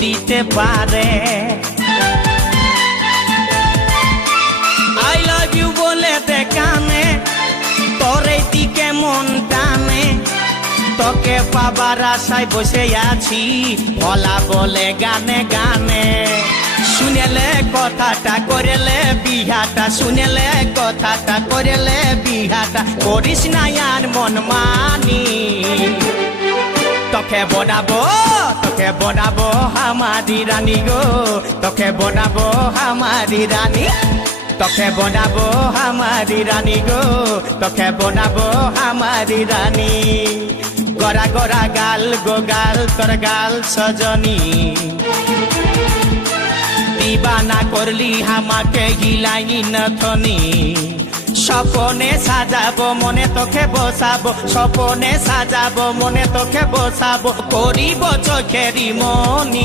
দিতে পারে। I love you বলে দে কানে, তোর এই দিকে মন টানে। তোকে পাবার আশায় বসে আছি, ভোলা বলে গানে গানে। শুনেলে কথাটা করেলে বিহাটা, শুনেলে কথাটা করেলে বিহাটা। করিস না আর মন মানি, তোকে বনাবো হামারি রানী গো, তোকে বনাবো হামারি রানী। তোকে বনাবো হামারি রানী গো, তোকে বনাবো হামারি রানী। গড়া গড়া গাল গো গাল, তোর গাল সজনী। দিবানা করলি আমাকে গিলাইনি নথনি। স্বপনে সাজাবো মনে তোকে বসাবো, স্বপনে সাজাবো মনে তোকে বসাবো। করিব চোখেরি মনি।